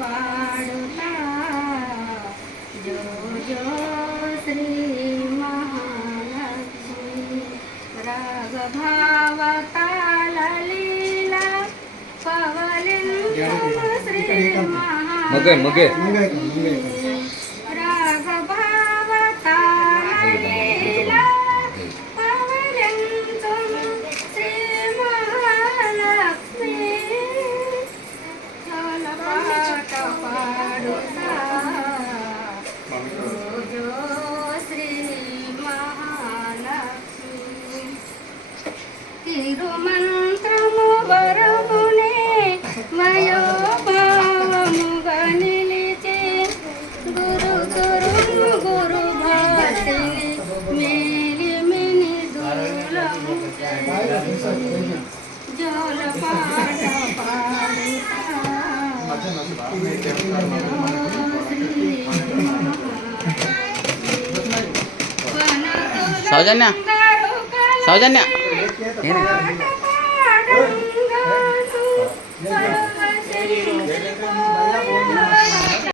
पाड़ता जो जो श्री महालक्ष्मी राग भावताल लीला पवलिन श्री महालक्ष्मी राग भावताल लीला पवलिन श्री महालक्ष्मी पाट पाड़ता जो श्री महालक्ष्मी तिरुमंत्रमु वरमुने वयो भावमुगा निलिचे गुरु गुरु गुरु भासिनि मेलि मिनि दूलमु जोल पाट पाड़ता सौजन्य